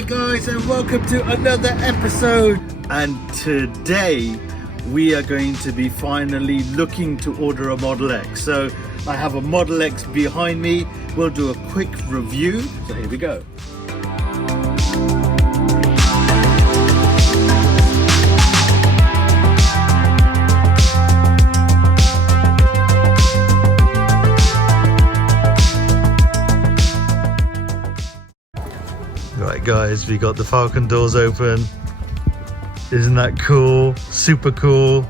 Hi guys, and welcome to another episode. And today we are going to be finally looking to order a Model X. So I have a Model X behind me. We'll do a quick review. So here we go. Right guys, we got the Falcon doors open. Isn't that cool? Super cool.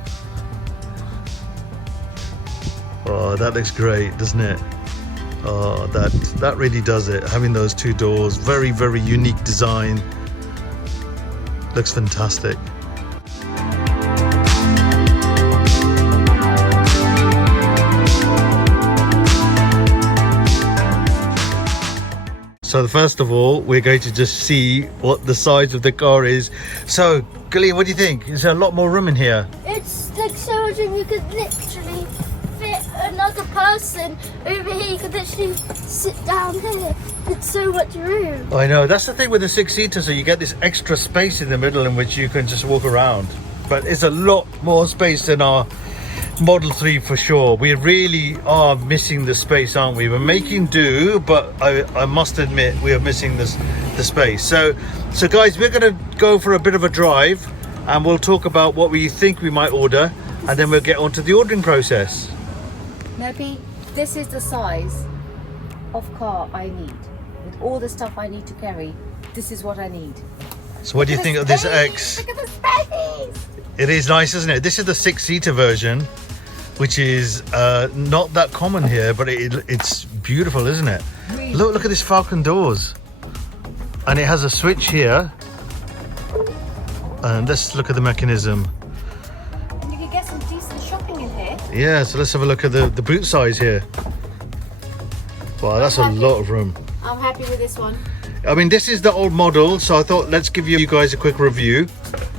Oh, that looks great, doesn't it? Oh, that really does it. Having those two doors, very, very unique design. Looks fantastic. So first of all, we're going to just see what the size of the car is. So, Gillian, what do you think? Is there a lot more room in here? It's like so much room, you could literally fit another person over here. You could literally sit down here. It's so much room. I know, that's the thing with the six-seater, so you get this extra space in the middle in which you can just walk around. But it's a lot more space than our Model 3 for sure. We really are missing the space, aren't we? We're making do, but I must admit we are missing the space. So guys, we're going to go for a bit of a drive and we'll talk about what we think we might order, and then we'll get on to the ordering process. Maybe this is the size of car I need. With all the stuff I need to carry, this is what I need. So what do you think of this X? Look at the space! It is nice, isn't it? This is the six-seater version, which is not that common here, but it's beautiful, isn't it? Really? Look at this Falcon doors. And it has a switch here. And let's look at the mechanism. You can get some decent shopping in here. Yeah, so let's have a look at the boot size here. Wow, that's a lot of room. I'm happy with this one. I mean, this is the old model, so I thought let's give you guys a quick review.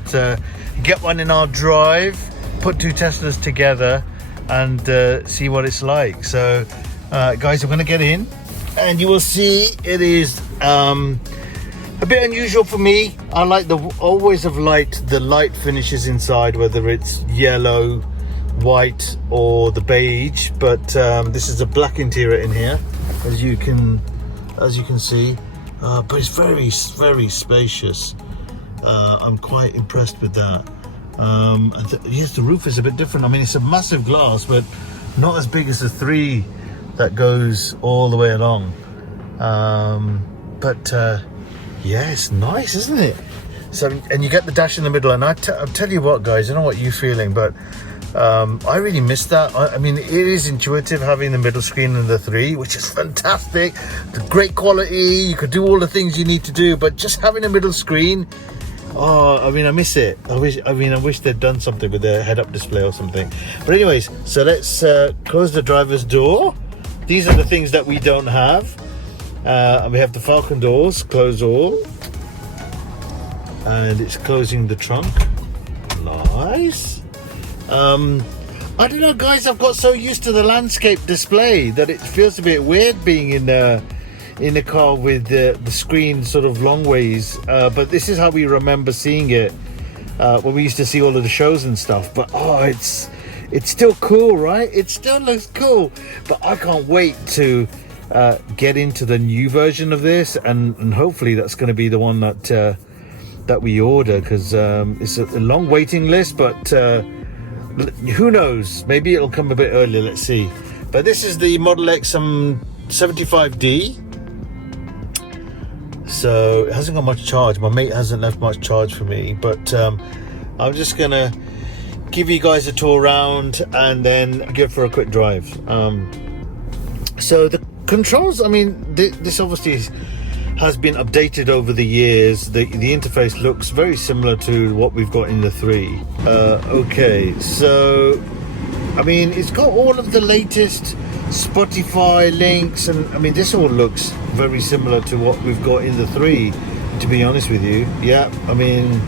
So get one in our drive, put two Teslas together and see what it's like. So guys, I'm going to get in and you will see it is a bit unusual for me. I like always have liked the light finishes inside, whether it's yellow, white or the beige, but this is a black interior in here, as you can see. But it's very, very spacious. I'm quite impressed with that. Yes, the roof is a bit different. I mean, it's a massive glass, but not as big as the 3 that goes all the way along. Yeah, it's nice, isn't it? So, and you get the dash in the middle. And I'll tell you what, guys, I don't know what you're feeling, but I really miss that. I mean, it is intuitive having the middle screen in the 3, which is fantastic. The great quality, you could do all the things you need to do, but just having a middle screen, oh, I mean, I miss it. I wish they'd done something with the head-up display or something. But anyways, so let's close the driver's door. These are the things that we don't have. And we have the Falcon doors, close all. And it's closing the trunk. Nice. I don't know, guys, I've got so used to the landscape display that it feels a bit weird being in the car with the screen sort of long ways, but this is how we remember seeing it when we used to see all of the shows and stuff. But oh, it's still cool, right? It still looks cool, but I can't wait to get into the new version of this, and hopefully that's going to be the one that we order, because it's a long waiting list, but who knows, maybe it'll come a bit earlier. Let's see. But this is the Model X 75D. So it hasn't got much charge. My mate hasn't left much charge for me, but I'm just gonna give you guys a tour around and then go for a quick drive. So the controls, I mean, this obviously has been updated over the years. The interface looks very similar to what we've got in the 3. Okay, so I mean, it's got all of the latest Spotify links, and I mean, this all looks very similar to what we've got in the 3, to be honest with you. Yeah, I mean,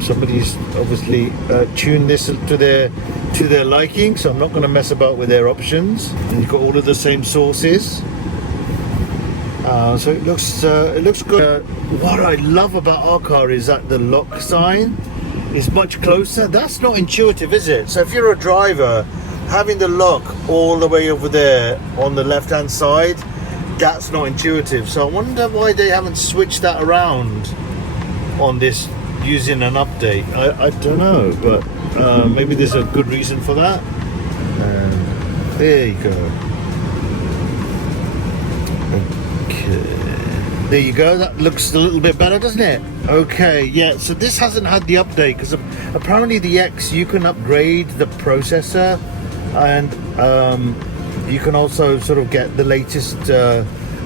somebody's obviously tuned this to their liking, so I'm not going to mess about with their options. And you've got all of the same sources. So it looks good. What I love about our car is that the lock sign is much closer. That's not intuitive, is it? So if you're a driver, having the lock all the way over there on the left hand side, that's not intuitive. So I wonder why they haven't switched that around on this using an update. I don't know, but maybe there's a good reason for that. There you go. Okay, there you go. That looks a little bit better, doesn't it? Okay, yeah, so this hasn't had the update because apparently the X, you can upgrade the processor, and you can also sort of get the latest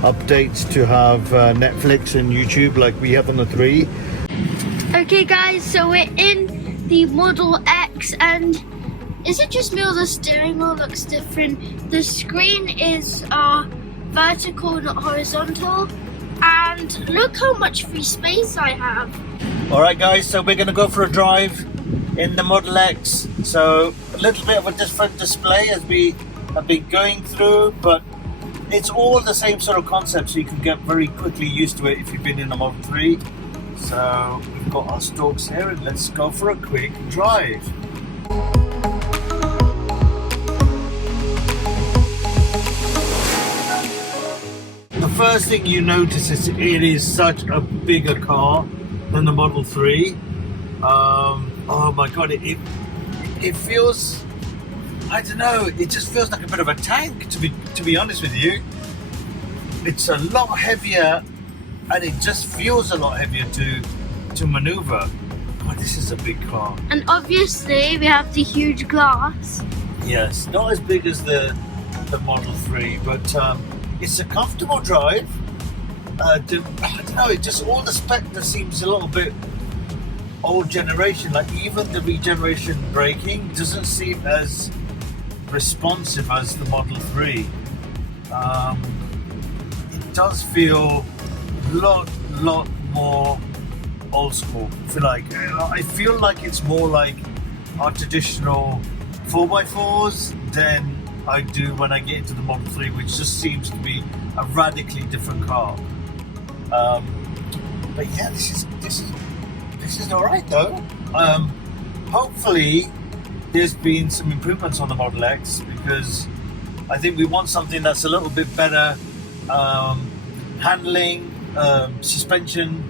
updates to have Netflix and YouTube like we have on the 3. Okay guys, so we're in the Model X, and is it just me or the steering wheel looks different? The screen is vertical, not horizontal, and look how much free space I have. Alright guys, so we're going to go for a drive in the Model X. So a little bit of a different display as we have been going through, but it's all the same sort of concept, so you can get very quickly used to it if you've been in a Model 3. So we've got our stalks here, and let's go for a quick drive. The first thing you notice is it is such a bigger car than the Model 3. Oh my god, it feels, I don't know, it just feels like a bit of a tank, to be honest with you. It's a lot heavier, and it just feels a lot heavier to maneuver. God, this is a big car. And obviously we have the huge glass. Yes, not as big as the Model 3, but it's a comfortable drive. I don't know, it just, all the spec just seems a little bit old generation. Like even the regeneration braking doesn't seem as responsive as the Model 3. It does feel lot more old school. I feel like it's more like our traditional 4x4s than I do when I get into the Model 3, which just seems to be a radically different car. But yeah, this is all right though. Hopefully there's been some improvements on the Model X, because I think we want something that's a little bit better handling, suspension.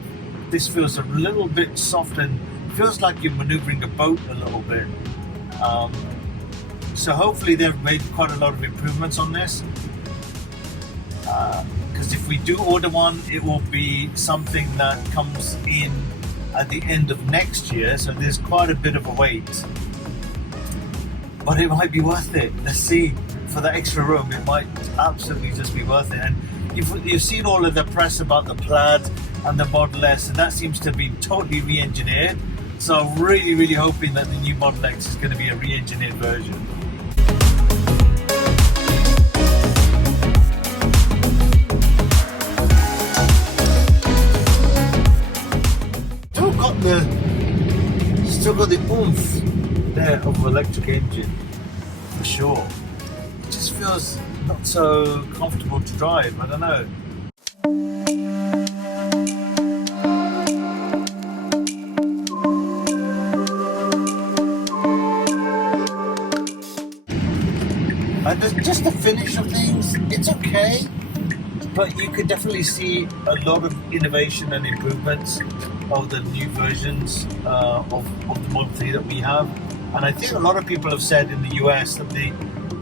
This feels a little bit soft and feels like you're maneuvering a boat a little bit. So hopefully they've made quite a lot of improvements on this, because if we do order one, it will be something that comes in at the end of next year, so there's quite a bit of a wait, but it might be worth it. Let's see, for that extra room it might absolutely just be worth it. And you've seen all of the press about the Plaid and the Model S, and that seems to be totally re-engineered, so I'm really hoping that the new Model X is going to be a re-engineered version. Still got the oomph there of an electric engine, for sure. It just feels not so comfortable to drive, I don't know. And just the finish of things, it's okay, but you could definitely see a lot of innovation and improvements of the new versions of the Model 3 that we have. And I think a lot of people have said in the US that the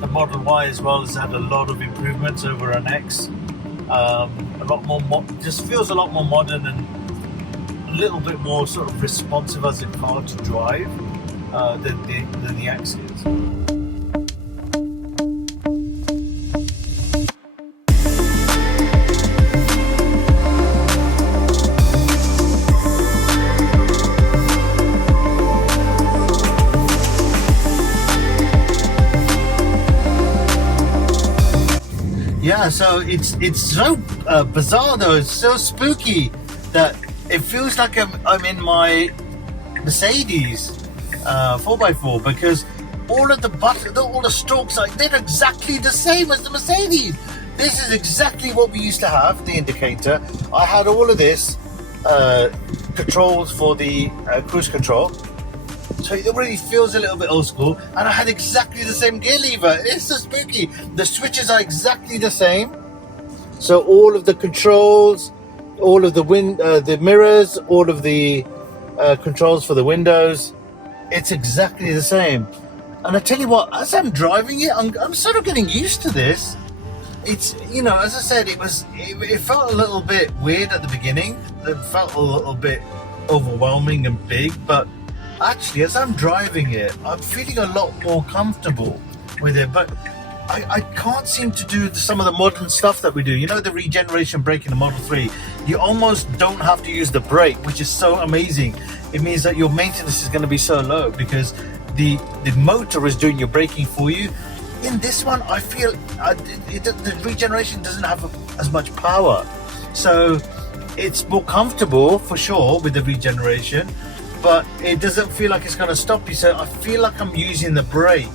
Model Y as well has had a lot of improvements over an X. A lot more, just feels a lot more modern and a little bit more sort of responsive as a car to drive than the X is. Yeah, so it's so bizarre though. It's so spooky that it feels like I'm in my Mercedes 4x4, because all of the buttons, all the strokes, they're exactly the same as the Mercedes. this is exactly what we used to have, the indicator. I had all of this controls for the cruise control, so it already feels a little bit old school, and I had exactly the same gear lever. It's so spooky. The switches are exactly the same, so all of the controls, all of the mirrors, all of the controls for the windows, it's exactly the same. And I tell you what, as I'm driving it, I'm sort of getting used to this. It's, you know, as I said, it felt a little bit weird at the beginning. It felt a little bit overwhelming and big, but actually as I'm driving it, I'm feeling a lot more comfortable with it. But I can't seem to do some of the modern stuff that we do. You know, the regeneration brake in the Model 3, you almost don't have to use the brake, which is so amazing. It means that your maintenance is going to be so low because the motor is doing your braking for you. In this one, I feel the regeneration doesn't have as much power, so it's more comfortable for sure with the regeneration, but it doesn't feel like it's going to stop you. So I feel like I'm using the brake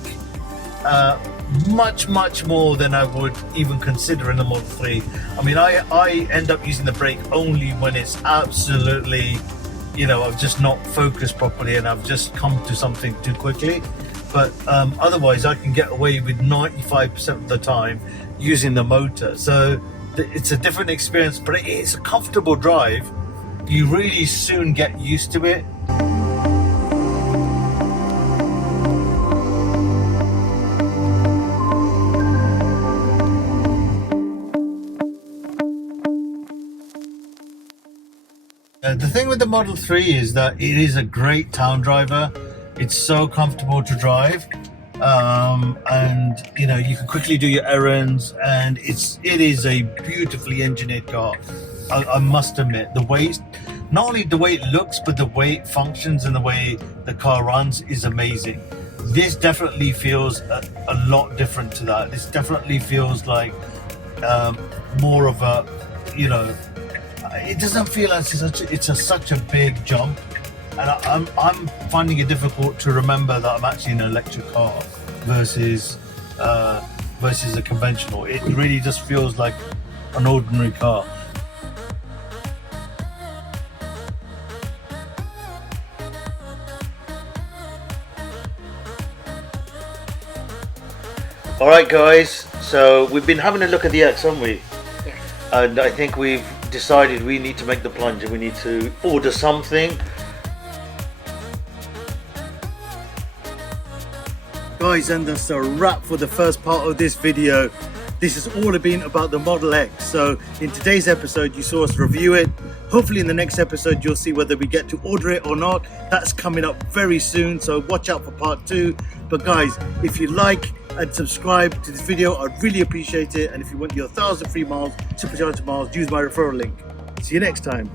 much more than I would even consider in the Model 3. I mean, I end up using the brake only when it's absolutely, you know, I've just not focused properly and I've just come to something too quickly. But otherwise I can get away with 95% of the time using the motor. So it's a different experience, but it's a comfortable drive. You really soon get used to it. The thing with the Model 3 is that it is a great town driver. It's so comfortable to drive, and you know, you can quickly do your errands, and it is a beautifully engineered car. I must admit, the way, not only the way it looks, but the way it functions and the way the car runs is amazing. This definitely feels a lot different to that. This definitely feels like more of a, you know, it doesn't feel like it's such a big jump, and I'm finding it difficult to remember that I'm actually in an electric car versus a conventional. It really just feels like an ordinary car. Alright guys, so we've been having a look at the X, haven't we? Yes. And I think we've decided we need to make the plunge and we need to order something. Guys, and that's a wrap for the first part of this video. This has all been about the Model X. So in today's episode you saw us review it. Hopefully in the next episode you'll see whether we get to order it or not. That's coming up very soon, so watch out for part 2. But guys, if you like and subscribe to this video, I'd really appreciate it. And if you want your 1,000 free miles, supercharged miles, use my referral link. See you next time.